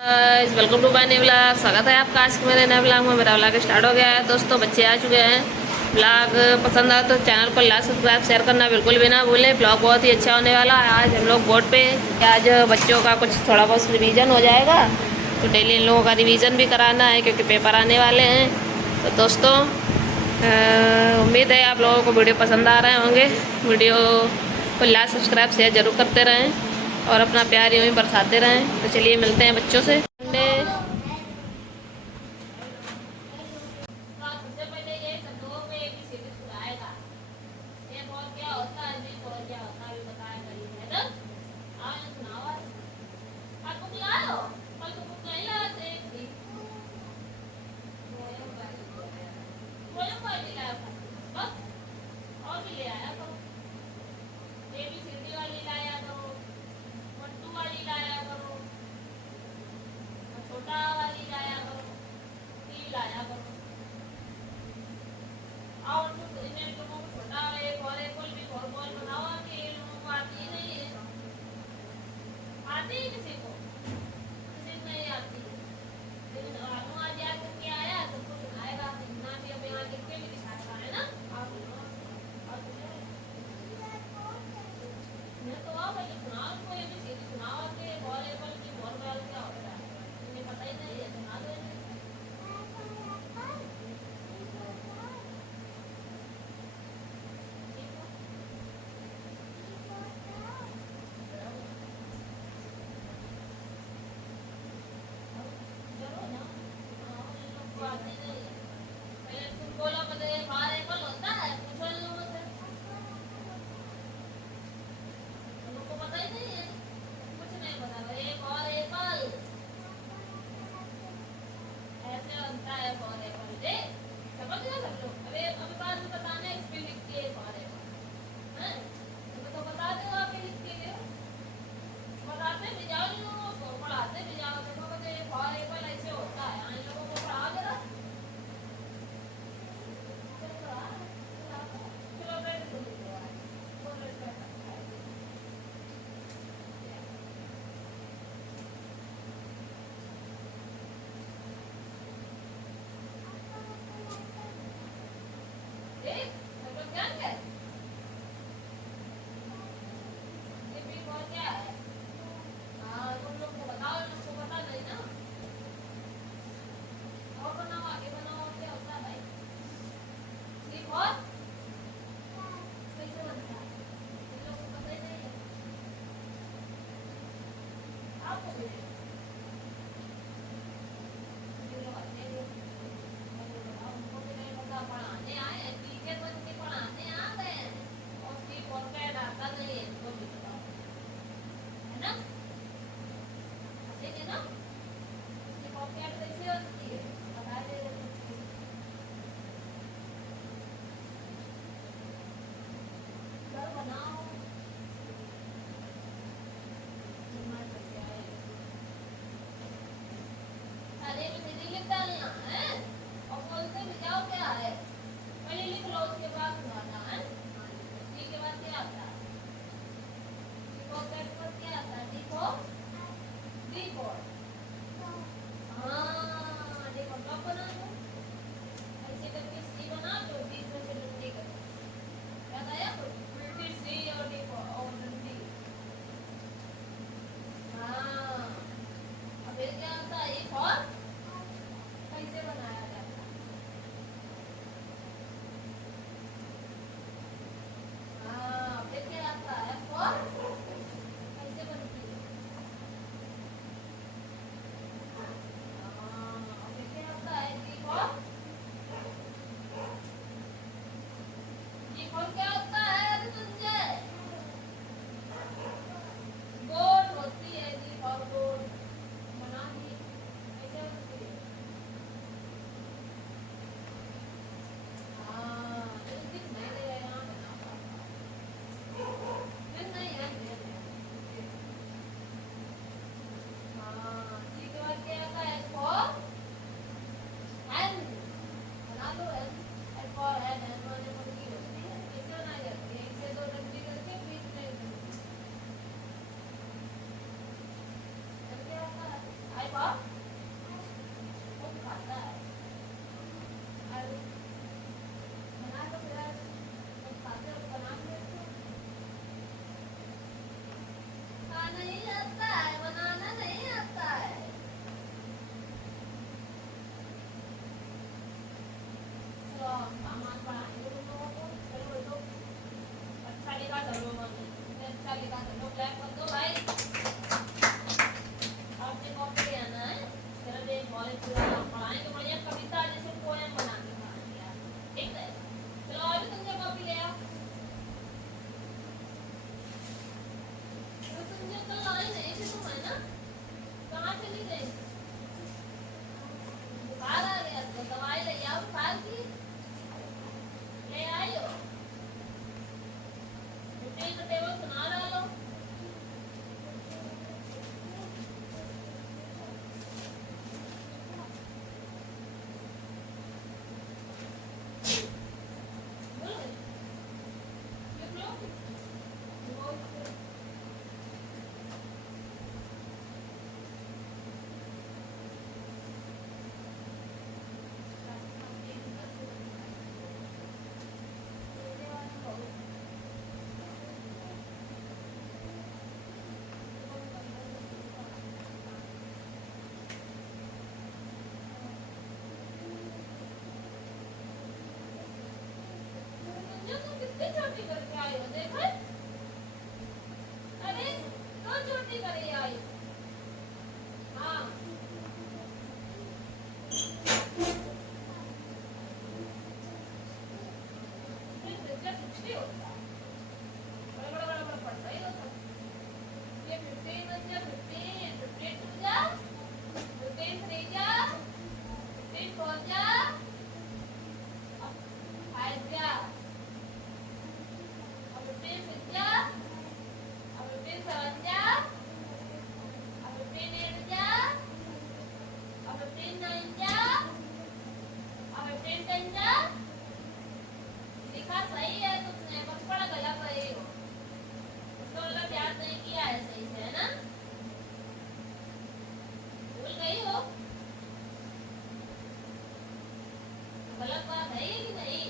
Welcome to my new vlog. स्वागत है आपका आज के मेरे नए व्लॉग में। मेरा व्लॉग स्टार्ट हो गया है दोस्तों, बच्चे आ चुके हैं। व्लॉग पसंद आए तो चैनल को लाइक सब्सक्राइब शेयर करना बिल्कुल भी ना भूलें। व्लॉग बहुत ही अच्छा होने वाला है। आज हम लोग बोर्ड पे आज बच्चों का कुछ थोड़ा बहुत रिवीजन हो जाएगा, तो डेली इन लोगों का रिवीजन भी कराना है क्योंकि पेपर आने वाले हैं। तो दोस्तों उम्मीद है आप लोगों को वीडियो पसंद आ रहे होंगे। वीडियो को लाइक सब्सक्राइब शेयर जरूर करते रहें और अपना प्यार यूँ ही बरसाते रहें। तो चलिए मिलते हैं बच्चों से। कॉलेज पूरा पढ़ाएंगे बढ़िया कविता जैसे पोएम बना के पढ़ाएंगे यार, ठीक है। चलो अभी तुमसे कॉपी ले आओ। तो तुमने कल आई नहीं थी तुम, है ना? कहाँ चली गई? बुखार आ गया तो दवाई ले आओ बुखार की, ले आई हो। मिट्टी का टेबल सुना डालो। कितनी छोटी करके आई हो देखो। अरे तो छोटी करे आई। हाँ क्या 60 होता है, बड़ा बड़ा बड़ा पड़ता है ये सब। ये 15 बन जा, 15 15 टू जा, 15 3 जा, 15 4 जा, 5 जा, 15 6 जा, 15 7 जा, 15 8 जा, 15 9 जा, 15 10 जा। लिखा सही है तुमने, बस पढ़ा गलत रही हो, उसका मतलब याद नहीं किया है सही से, है ना? भूल गई हो, गलत बात है ये कि नहीं?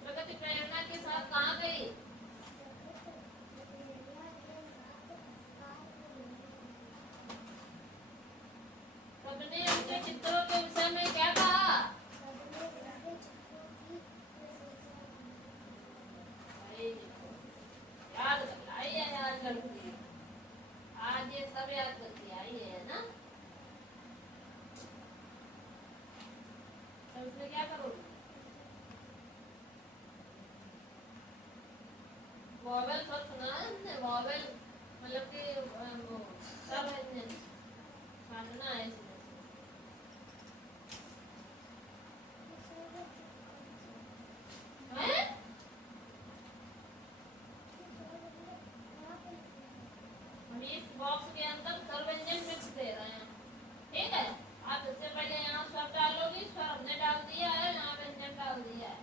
प्रगति प्रेरणा के साथ कहाँ गई? सबने उनके चित्रों के विषय में क्या कहा? याद कर लाई है यार लड़की, आज ये सब याद करके आई है ना? तो उसमें क्या करोगे? वॉवेल सब सुना है हमने, वॉवेल मतलब कि सब है साधना है इसमें। हम इस बॉक्स के अंदर स्वर व्यंजन मिक्स दे रहे हैं, ठीक है। आप इससे पहले यहाँ स्वर डालोगी, स्वर हमने डाल दिया है, यहाँ व्यंजन डाल दिया है,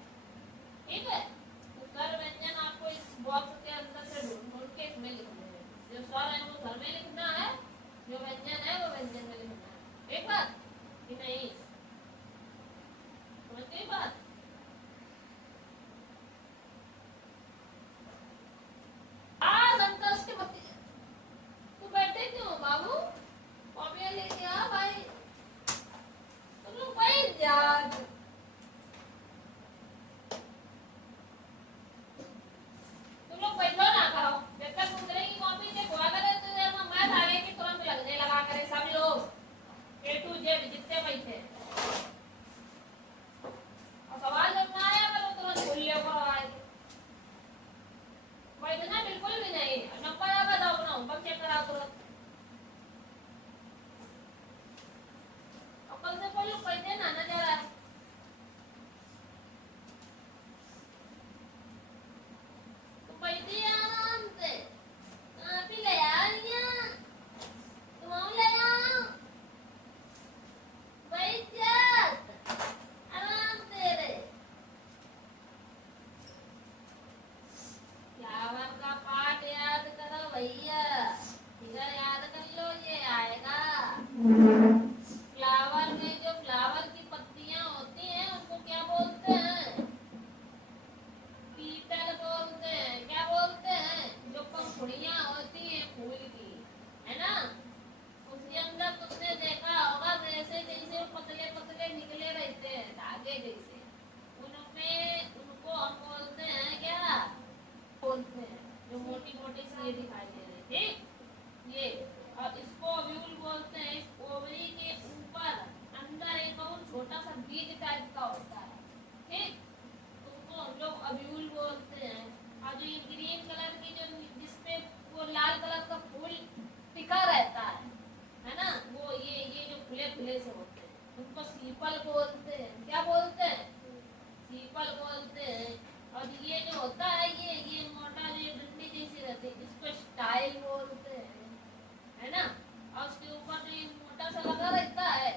ठीक है। तो स्वर व्यंजन आपको इस बॉक्स के अंदर से ढूंढ के इसमें लिखना है। जो स्वर है वो स्वर में लिखना है, जो व्यंजन है वो व्यंजन में लिखना है, एक बात कि नहीं? समझ गई बात? संतोष के तू बैठे क्यों? मोटी मोटी सी ये दिखाई दे रही है, ठीक। ये और इसको ओव्यूल बोलते हैं। इस ओवरी के ऊपर अंदर एक और छोटा सा बीज टाइप का होता है, ठीक। उसको हम लोग ओव्यूल बोलते हैं। और जो ये ग्रीन कलर की जो जिसपे वो लाल कलर का फूल टिका रहता है ना, वो ये जो खुले खुले से होते हैं उनको सीपल बोलते हैं। क्या बोलते हैं? सीपल बोलते हैं। और ये जो होता है ये मोटा जो डंडी जैसी रहती है इसको स्टाइल बोलते हैं, है ना। और उसके ऊपर जो ये मोटा सा लगा रहता है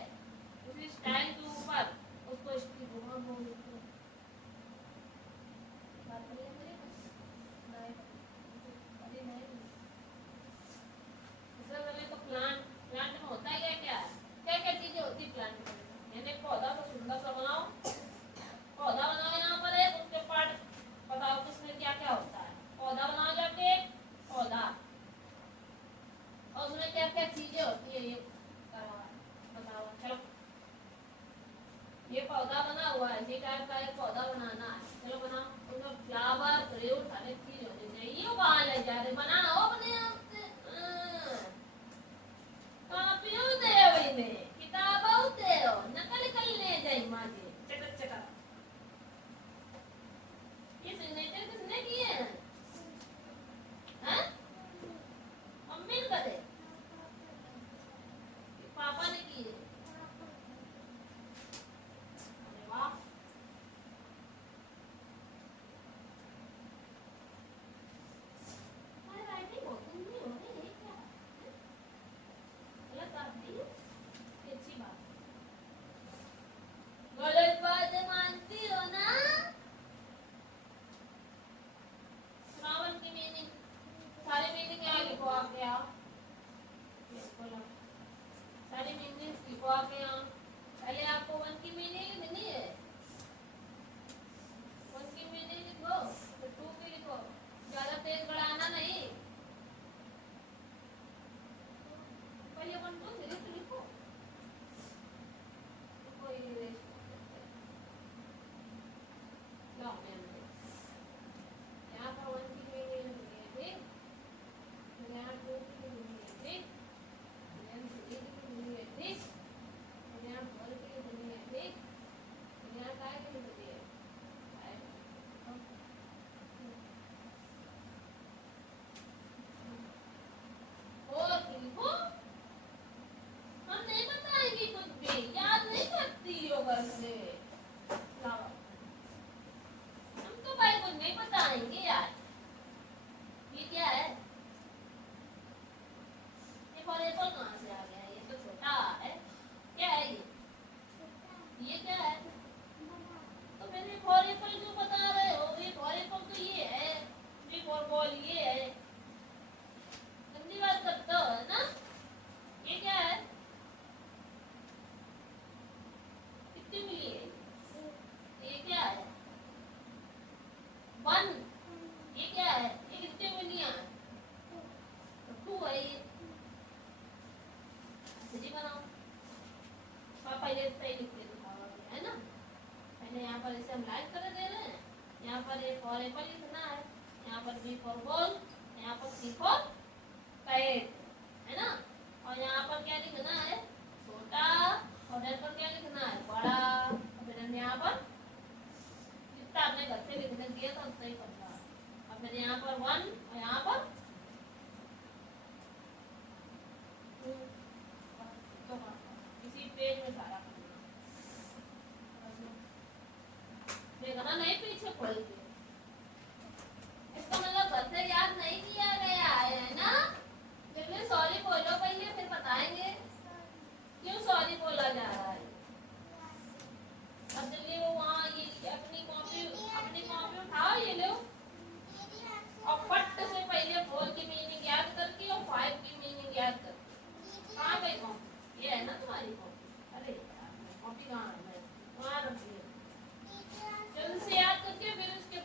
उसी स्टाइल के ऊपर उसको स्टिग्मा बोलते हैं। तो प्लांट में होता है क्या क्या चीजें होती है प्लांट में? मैंने पौधा को सुंदर सा बनाओ, पौधा बनाओ यहाँ पर एक, उसके पार्ट बताओ किसमें क्या क्या होता है। पौधा बनाओ जाके पौधा, और उसमें क्या क्या चीजें होती है ये बताओ। चलो ये पौधा बना हुआ है, इसी टाइप का एक पौधा बनाना है। चलो बनाओ। उसमें फ्लावर फ्रूट हर एक चीज होनी चाहिए। ये कहाँ ले जा रहे? बनाना हो बने कापियों दे वही किताबों दे नकल करने जाई माजे चटर चटर। ये सिग्नेचर किसने किए हैं? हैं? मम्मी ने करे? पापा ने किए? अरे वाह। हमारी राइटिंग बहुत नहीं हो रही है क्या? गलत बात नहीं है, अच्छी बात। गलत बात मानती हो ना? श्रावण की मीनिंग सारी मीनिंग यहाँ लिखो आप यहाँ, सारी मीनिंग लिखो आप यहाँ। पहले आपको वन की मीनिंग लिखनी है, वन की मीनिंग लिखो, फिर टू की लिखो। ज्यादा तेज बढ़ाना नहीं, पहले 1 2 3 तो लिखो। यहाँ पर 1 की मीनिंग लिखनी है, ठीक। यहाँ 2 की मीनिंग है, ठीक। यहाँ 3 की मीनिंग है, ठीक। यहाँ 4 की मीनिंग है, ठीक। यहाँ काय की मीनिंग है? और लिखो। हम नहीं बताएंगे कुछ भी, याद नहीं करती हो करने। हम तो भाई कुछ नहीं बताएंगे यार। ये क्या है? ये फॉर एप्पल कहाँ से आ गया? ये तो छोटा है। क्या है ये? ये क्या है? तो मैंने फॉर एप्पल क्यों बता रहे हो? ये फॉर एप्पल तो ये है, बी फॉर बॉल ये है। गंदी बात करते हो है ना? ये क्या है? कितनी मिली है? ये क्या है? 1। ये क्या है? ये कितने मिली है? 2 है ये। जी बनाओ। पापा ये सही लिख के दिखाओगे, है ना। पहले यहाँ पर इसे हम लाइक कर दे रहे हैं। यहाँ पर ए फॉर एप्पल लिखना है, यहाँ पर बी फॉर बॉल, यहाँ पर सी फॉर कैट, है ना। और यहाँ पर क्या लिखना है? छोटा। और इधर पर क्या लिखना है? बड़ा। और फिर यहाँ पर जितना आपने घर से लिखने दिया था उतना ही करना है। और फिर यहाँ पर 1 और यहाँ पर 2। इसी पेज में सारा देखना नहीं पीछे खोल के। इसका मतलब घर से याद नहीं किया गया है ना। फिर सॉरी बोलो पहले, फिर बताएंगे क्यों सॉरी बोला जा रहा है। अब चलिए वो वहाँ ये अपनी कॉपी उठाओ, ये लो और फट से पहले 4 की मीनिंग याद करके और 5 की मीनिंग याद करके। कहाँ गई कॉपी? ये है ना तुम्हारी कॉपी? अरे यार कॉपी कहाँ है? वहाँ रखिए। जल्द से याद करके फिर उसके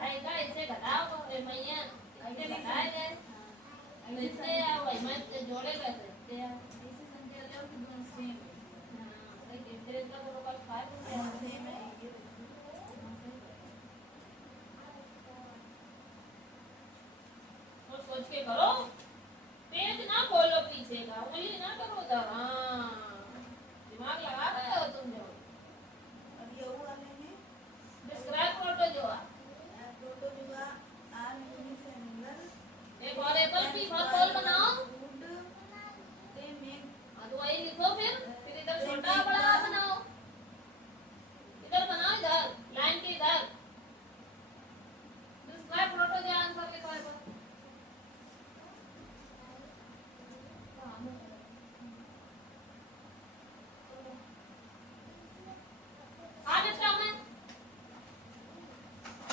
आएगा इसे घटाओ मैया आगे घटाए गए इससे वही मैं जोड़े गए थे ऐसे संख्या ले कि दोनों सेम है। हां एक तेरे का तो लोग खाए सेम है ये और सोच के करो पेज ना खोलो पीछे का उंगली ना करो उधर हां दिमाग लगा रहे हो तुम जो अब ये वो वाले हैं डिस्क्राइब फोटो जो फोटो जो आर यूनिसेंगल एक और एप्पल की फल बनाओ फूड ते मेक तो वही लिखो फिर इधर छोटा बड़ा बनाओ इधर बनाओ इधर लाइन के इधर डिस्क्राइब फोटो जो आंसर लिखो है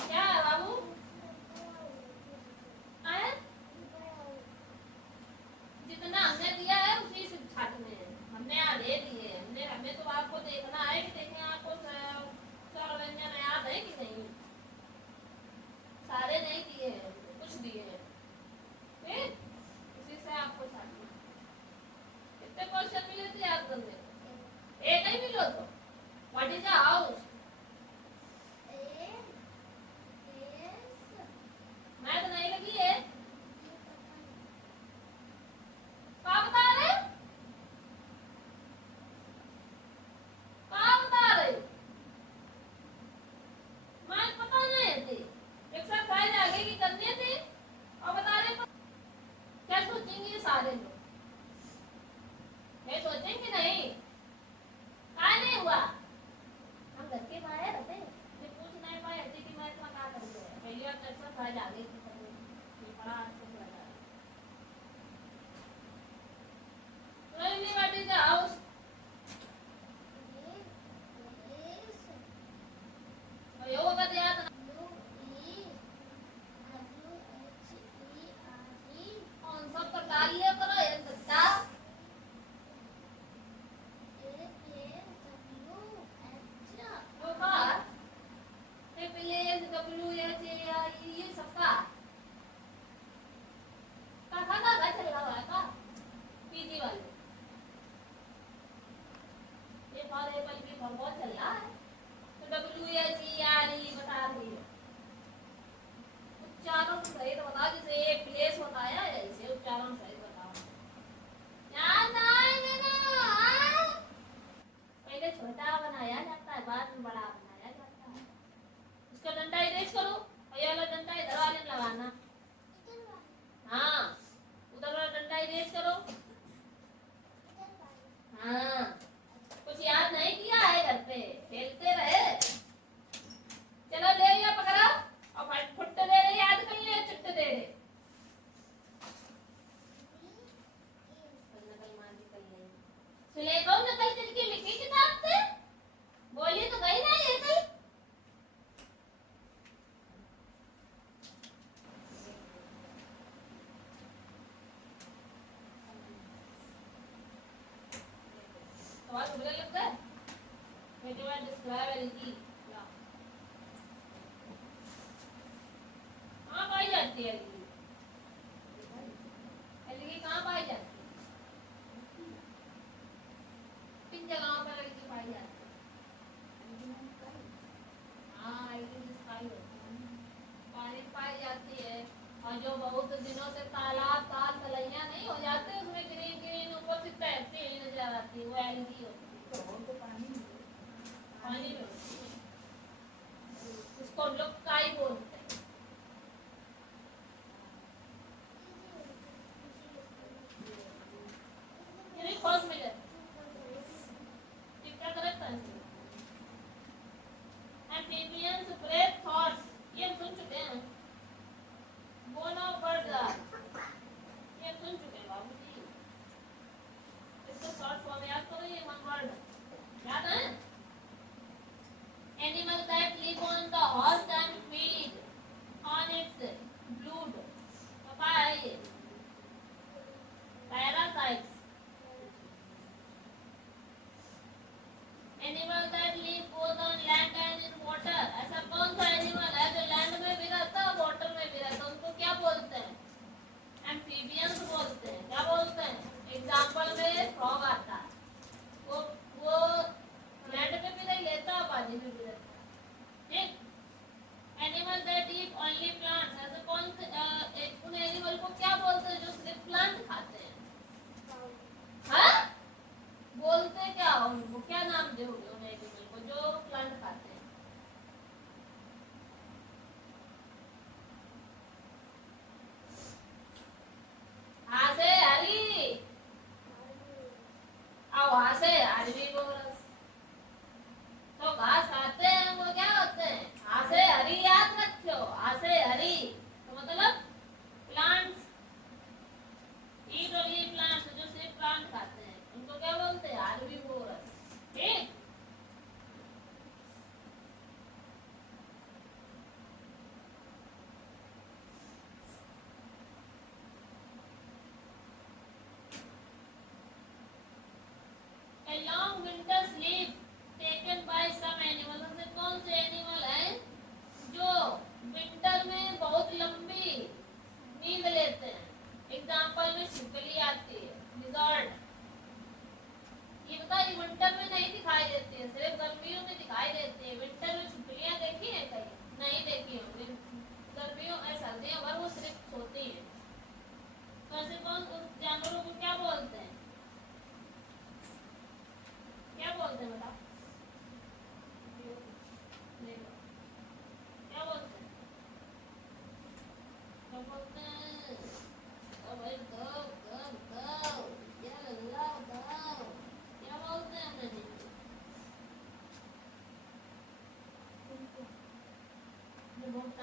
क्या है बाबू आए जितना हमने दिया है उसी से छाटने हैं हमने यहाँ दे दिए हमने हमें तो आपको देखना है कि देखें आपको सर व्यंजन याद है कि नहीं सारे नहीं दिए हैं कुछ दिए हैं फिर उसी से आपको छाटना कितने क्वेश्चन मिले थे याद करने को एक ही मिलो तो व्हाट इज द हाउस मैं तो नहीं लगी है क्या बता रहे क्या बता रहे मैं पता नहीं थी एक्सरसाइज आगे की करनी थी और बता रहे क्या सोचेंगे ये सारे लोग ये सोचेंगे नहीं क्या नहीं हुआ हम घर के बाहर रहते ये पूछ नहीं पाए थे कि मैं इतना क्या करूँगा पहली बार तो एक्सरसाइज आगे की करनी ये बड़ा अच्छा लगा Really, what is the house? Yoga याद कौन सब तो डाल लिया करो ये सत्ता वो बार प्लेस डब्ल्यू एच ए आई ये सबका का चल रहा है का पीजी वाले ये बार एप्पल की बहुत चल रहा है तो W H E R E बता रही है उच्चारण सही तो बताओ जैसे एक प्लेस होता है ऐसे उच्चारण सही बताओ याद आएगा पहले छोटा बनाया जाता है बाद में बड़ा बनाया जाता है इसका डंडा इरेज करो और ये वाला डंडा इधर वाले में लगाना हाँ उधर वाला डंडा इरेज करो हाँ कुछ याद नहीं किया है घर पे खेलते रहे चलो ले लिया पकड़ा और फुट दे रहे याद कर लिया चुट्ट दे रहे नकल मार के कर ले सुलेखा नकल करके लिखी किताब से बोली तो गई ना ये कल सवाल बुरा लगता है बेटे मैं डिस्क्राइब एलगी कहाँ पाई जाती है एलगी एलगी कहाँ पाई जाती है किन जगहों पर एलगी पाई जाती है हाँ एलगी डिस्क्राइब पानी पाई जाती है और जो बहुत दिनों से तालाब ताल तलैया नहीं हो जाते उसमें ग्रीन ग्रीन ऊपर से तैरती हुई नजर आती है वो एलगी होती है तो पानी पानी में उसको लोग काई बोलते हैं ये खोज मिले टिकटा correct answer amphibians breath thought ये हम सुन चुके हैं बोन ऑफ बर्ड ये हम सुन चुके हैं बाबूजी इसका शॉर्ट फॉर्म याद करो ये वन वर्ड याद है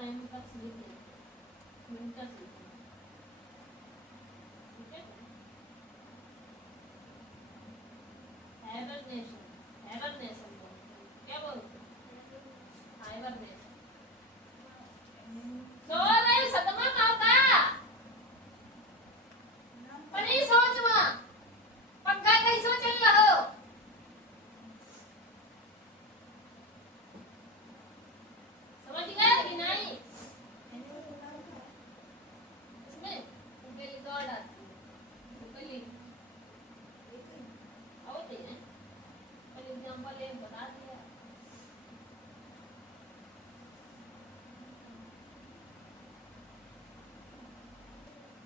टाइम तक स्लीप नहीं, विंटर स्लीप, ठीक है। हाइबरनेशन, हाइबरनेशन बोलते हैं, क्या बोलते हैं, हाइबरनेशन। सो नहीं सदमा का होता, पर ये सोच में पंखा कैसे चल रहा हो, समझ गए कि नहीं। इसमें उनके दौड़ आती है, उनके होते हैं, पर एग्जांपल एक बता दिया।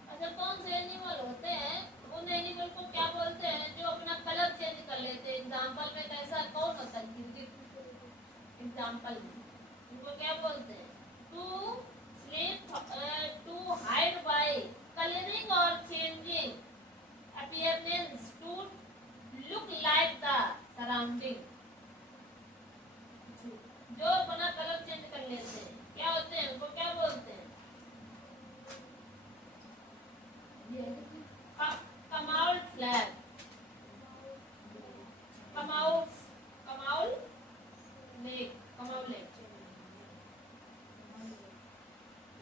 अच्छा, कौन से एनिमल होते हैं, उन एनिमल को क्या बोलते हैं जो अपना कलर चेंज कर लेते हैं। एग्जांपल में कैसा कौन होता है, गिरगिट, एग्जांपल में उनको क्या बोलते हैं, to sleep, to hide by colouring और changing appearance to look like the surrounding. जो अपना कलर चेंज कर लेते हैं क्या होते हैं, उनको क्या बोलते हैं, कमाउल फ्लैग, कमाउल, कमाउल लेक, कमाउल लेक,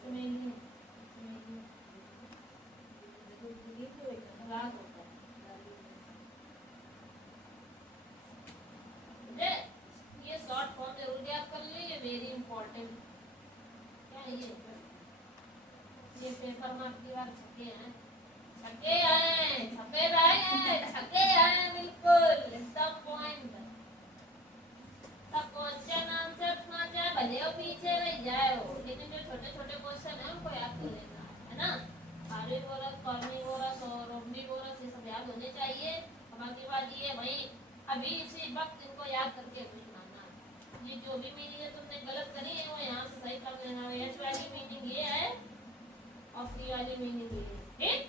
चमेली, राग होता है। ये शॉर्ट फॉर्म जरूर याद कर ली, ये वेरी इंपॉर्टेंट। क्या है ये पेपर में आपकी बार छके हैं, छके हैं, छके रहे हैं, छके हैं, बिल्कुल एकदम पॉइंट। सब क्वेश्चन आंसर ना चाहे भले हो पीछे रह जाए हो, लेकिन जो छोटे छोटे क्वेश्चन है उनको याद कर लेना है ना। कार्निवोरस, कार्निवोरस और ओमनिवोरस ये सब याद होने चाहिए। बाकी बात ये भाई अभी इसी वक्त इनको याद करके कुछ मानना। ये जो भी मीनिंग है तुमने गलत करी है वो यहाँ से सही कर लेना। एच वाली मीनिंग ये है और सी वाली मीनिंग ये है, ठीक।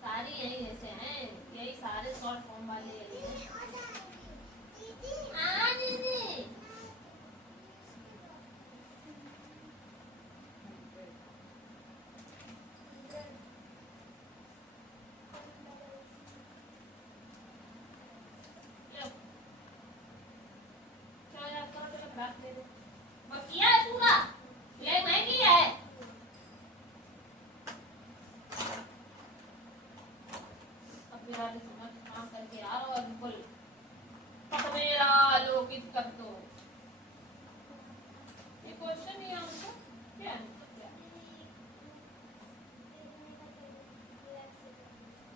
सारी यही ऐसे हैं, यही सारे शॉर्ट फॉर्म वाले यही हैं। दीदी किया है पूरा, ले मैं किया है। अब मेरा समझ काम करके आ रहा है बिल्कुल, मेरा आलोकित कर दो। ये क्वेश्चन ही आंसर क्या है, क्या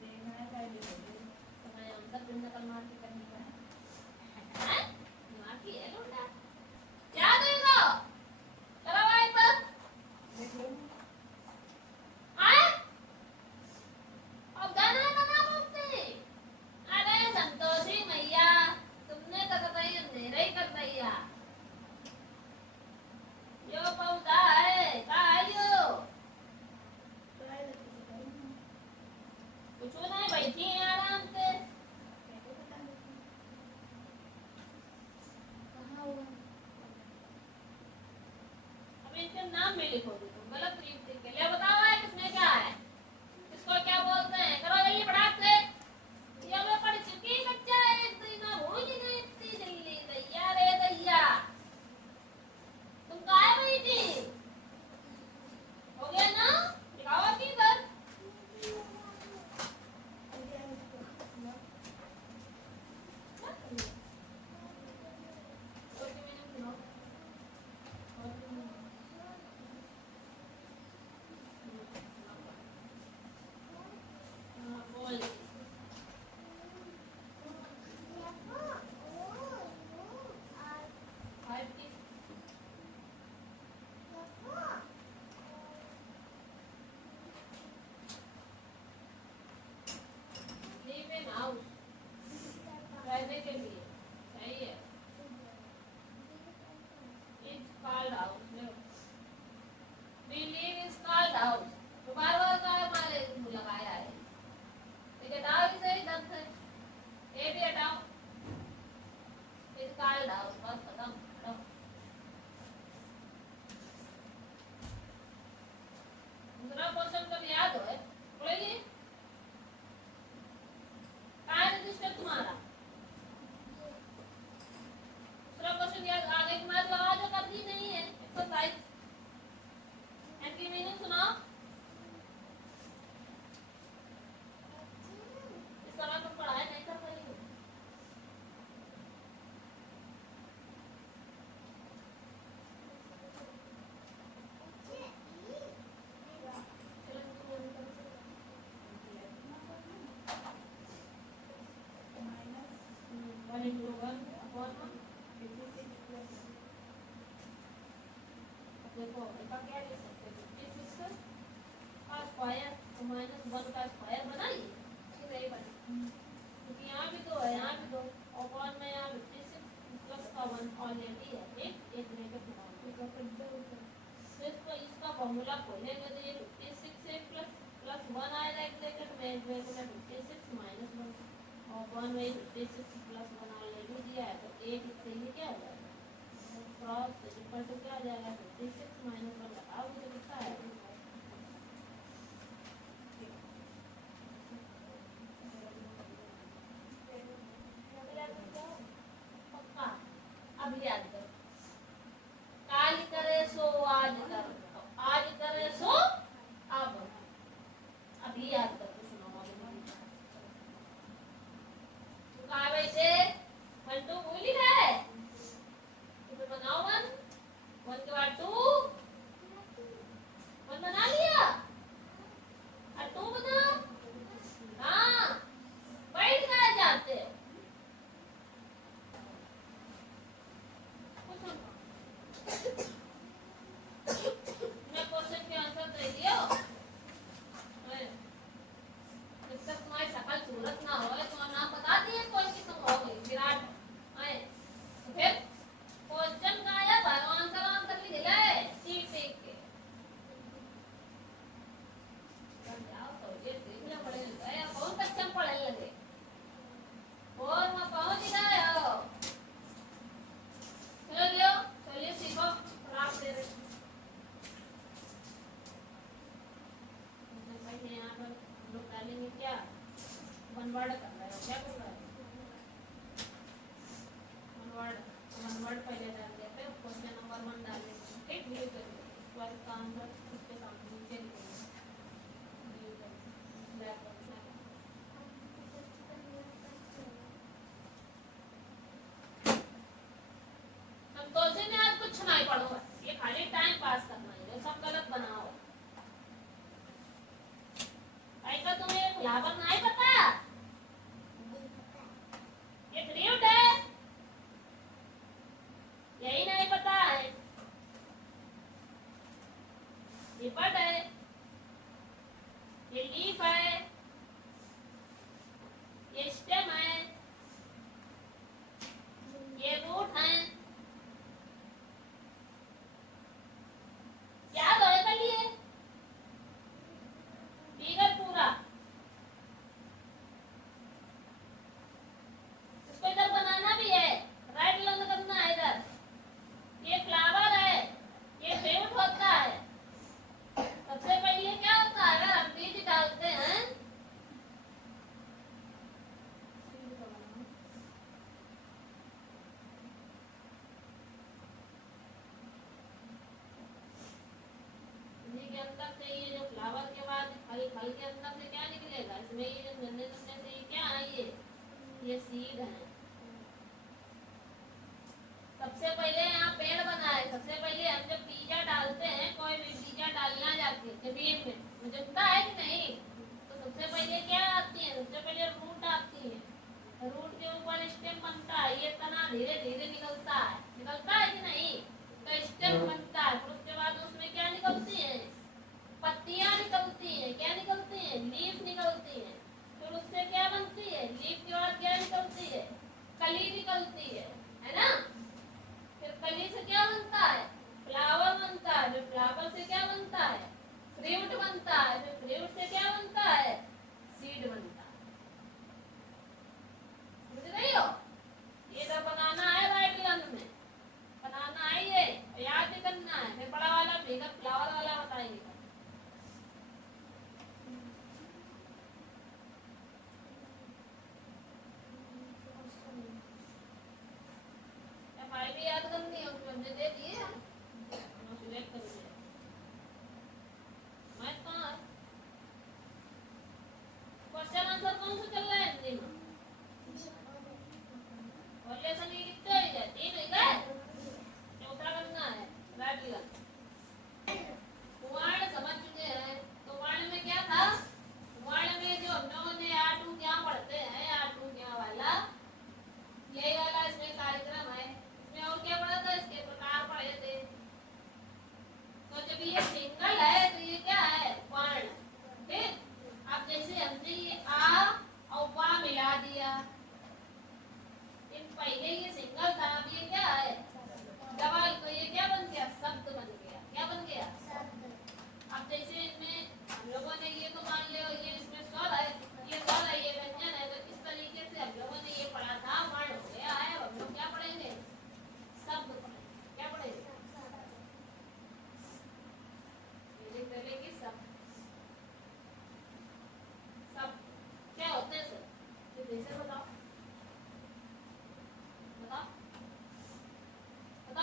देखना है, पहले तो मैं आंसर पिन नकल मार के करने का है, दिमाग की है लोटा, याद है तो चलो भाई पर आए अब गाना बना बोलते। अरे संतोषी मैया तुमने तो कतई अंधेरा ही कर दिया। यो पौधा है का है यो, कुछ नहीं, बैठी है आराम से। अब इनके नाम भी लिखो, तुम गलत लिख के ले बताओ है किसमें क्या है, इसको क्या बोलते हैं, करो जल्दी फटाक से। ये मैं पढ़ चुकी कच्चा है, तो ना भूल ही नहीं इतनी जल्दी। दैया रे दैया तुम कहाँ बैठी, हो गया ना, दिखाओ की इधर। रहने के लिए सही है, it's called house, we live is called house. तो बार बार का हमारे लगाया है, ठीक है, हटाओ इसे इधर से, ये भी हटाओ, इट्स कॉल्ड हाउस, बस खत्म, हटाओ। देखो इसका क्या लिख सकते हैं 56 का स्क्वायर तो -1 का स्क्वायर बना लिए कि नहीं बना, क्योंकि यहाँ भी 2 है यहाँ भी 2 और कौन में यहाँ 56 प्लस का 1 ऑलरेडी है एक ब्रैकेट लगाओ तो इसका फॉर्मूला खोलेंगे तो ये 56 है प्लस 1 आएगा एक ब्रैकेट में 56 माइनस 1 और 1 में 56 प्लस 1 ऑलरेडी दिया है तो एक इससे ये क्या हो जाएगा क्रॉस इक्वल टू क्या आ जाएगा 56 माइनस 1 लगाओगे तो कितना आएगा पक्का अब याद करो काल करे सो आज करो आज करे सो अब अभी याद करके सुनाओ तो कहा वैसे 1 2 भूल ही गए तो फिर बनाओ 1 के बाद 2 1 बना लिया और 2 बनाओ हाँ बैठ गए जाते हो मैं क्वेश्चन के आंसर दे दियो जब तक तुम्हारी शकल सूरत ना हो तो नाम बता दिए कौन की तुम हो गई विराट तो फिर क्वेश्चन का आया भगवान का आंसर लिख ले ठीक ठीक के जाओ तो ये सीखना पड़ेगा या कौन कच्चा पढ़ने लगे और मैं पहुंच गए हो चलो चलिए सीखो और आप दे रहे यहाँ पर लोग डालेंगे क्या वन वर्ड कर रहे हो क्या कर रहे हो वन वर्ड पहले डाल देते हैं क्वेश्चन नंबर 1 डाल देते हैं ठीक व्यू करिए स्क्वायर का आंसर उसके सामने नीचे लिखेंगे व्यू करिए ब्लैक संतोषी ने आज कुछ नहीं पढ़ो ये खाली टाइम पास करना है ये सब गलत बनाओ ऐसा तुम्हें फ्लावर नहीं पता ये फ्रूट है यही नहीं पता है ये बड है ये लीफ है ये स्टेम है ये रूट है क्या गए कर लिए फिगर पूरा इसको इधर बनाना भी है राइट लर्न करना है इधर ये फ्लावर है ये फ्रूट होता है सबसे पहले क्या होता है अगर हम बीज डालते हैं के अंदर से ये जो फ्लावर के बाद फल के अंदर से क्या निकलेगा इसमें ये जो नन्हे नन्हे से ये क्या है ये सीड है सबसे पहले यहाँ पेड़ बना है सबसे पहले हम जब बीजा डालते हैं कोई भी बीजा डालना जाती है जमीन में मुझे पता है कि नहीं तो सबसे पहले क्या आती है सबसे पहले रूट आती है रूट के ऊपर स्टेम बनता है ये तना धीरे धीरे निकलता है कि नहीं तो स्टेम बनता है फिर उसके बाद उसमें क्या निकलती है पत्तियां निकलती हैं क्या निकलती हैं लीफ निकलती हैं फिर उससे क्या बनती है लीफ के बाद क्या निकलती है कली निकलती है ना फिर कली से क्या बनता है फ्लावर बनता है फिर फ्लावर से क्या बनता है फ्रूट बनता है फिर फ्रूट से क्या बनता है सीड बनता है समझ रही हो ये तो बनाना है राइट लर्न में बनाना है ये याद करना है फिर बड़ा वाला फिगर फ्लावर वाला बताएंगे भी याद करनी है हमने दे दिए सिलेक्ट कर दिया मैं कहाँ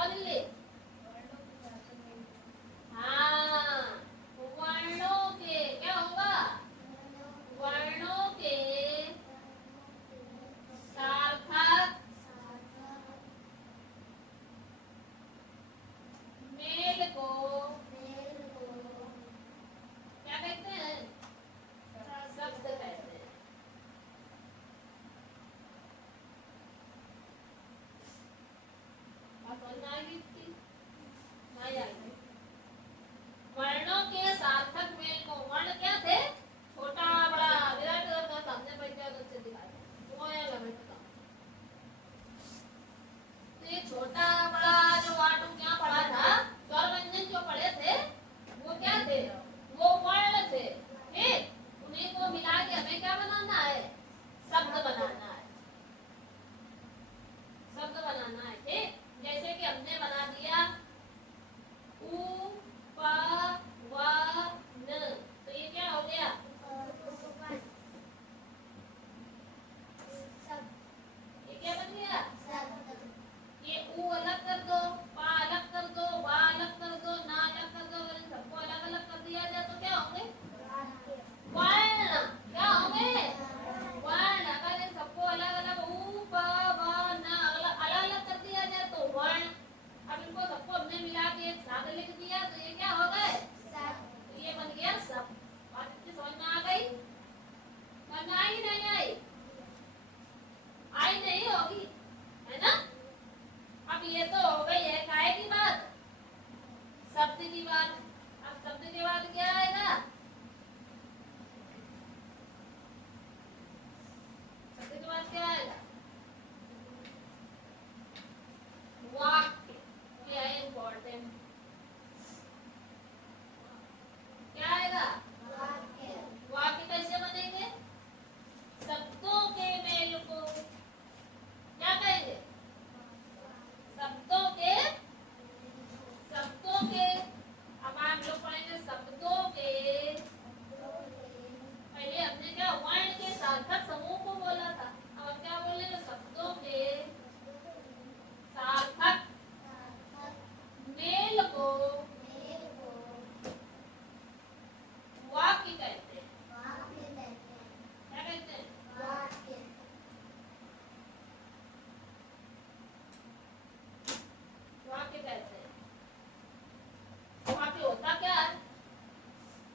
बोल ले। हाँ, वर्णों के क्या होगा? वर्णों के सार्थक मेल को क्या कहते हैं? शब्द कहते हैं। बात समझ में आएगी इसकी? नहीं आएगी। वर्णों के सार्थक मेल को, वर्ण क्या थे? छोटा बड़ा विराट अगर का सामने बैठ जाए तो उससे दिखाई दे। वो या लपेटता। तो ये छोटा बड़ा जो वाटू क्या पढ़ा था, स्वर व्यंजन जो पढ़े थे, वो क्या थे? वो वर्ण थे। ठीक? उन्हीं को मिला के हमें क्या बनाना है? शब्द बनाना है। शब्द बनाना है। ठीक? जैसे कि हमने बना दिया उ प व न, तो ये क्या हो गया? ये क्या बन गया? ये उ अलग कर दो, पा अलग कर दो, वा अलग कर दो, ना अलग कर दो। अगर इन सबको अलग अलग कर दिया जाए तो क्या होंगे? वर्ण। क्या होंगे? वर्ण। अगर इन सबको अलग अलग उ प व न अलग अलग कर दिया जाए तो वर्ण। अब इनको सबको हमने मिला के एक साथ लिख दिया तो ये क्या हो गए? तो ये बन गया शब्द। बात इतनी समझ में आ गई? समझ में आई नहीं आई? आई नहीं होगी, है ना? अब ये तो हो गई है काय की बात, शब्द की बात। अब शब्द के बाद क्या आएगा? शब्द के बाद क्या आएगा? वाक्य। ये है इम्पोर्टेंट। क्या आएगा? वाक्य कैसे बनेंगे? शब्दों के मेल को क्या कहेंगे? शब्दों के अब आप लोग पढ़ेंगे शब्दों के। पहले हमने क्या वर्ण के सार्थक समूह को बोला था, अब हम क्या बोलेंगे? शब्दों के सार्थक मेल को वाक्य कहते हैं। क्या कहते हैं? वाक्य कहते हैं। वाक्य होता क्या है?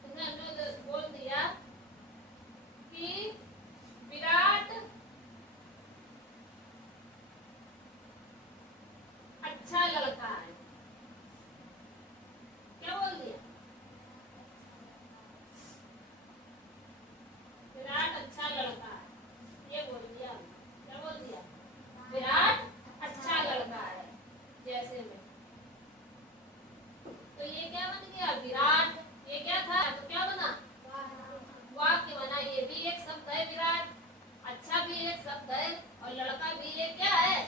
तुमने हमने बोल दिया कि विराट अच्छा लड़का है। क्या बोल दिया? विराट अच्छा लड़का है, ये बोल दिया। क्या बोल दिया? विराट अच्छा लड़का है। जैसे में तो ये क्या बन गया? विराट। ये क्या था? तो क्या बना? वाक्य बना। ये भी एक शब्द है विराट, अच्छा भी एक शब्द है, और लड़का भी एक क्या है?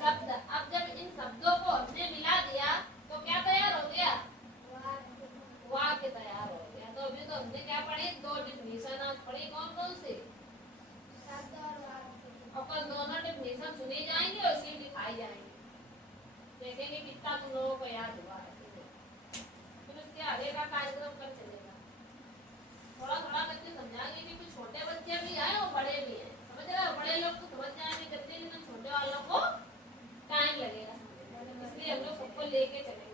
शब्द। अब जब इन शब्दों को हमने मिला दिया तो क्या तैयार हो गया? वाक्य तैयार हो गया। तो अभी तो हमने क्या पढ़ी? दो डिफिनीशन आज पढ़ी। कौन कौन सी? और दोनों डिफिनीशन सुनी जाएंगे और उसी दिखाई जाएंगे। देखेंगे कितना तुम लोगों को याद हुआ है। फिर उसके आगे का कार्यक्रम कर चलेगा। थोड़ा थोड़ा करके समझाएंगे क्योंकि छोटे बच्चे भी हैं और बड़े भी हैं। समझ रहे हो? बड़े लोग तो समझ जाएंगे जल्दी, लेकिन छोटे वालों को टाइम लगेगा। इसलिए हम लोग सबको लेके चलेंगे।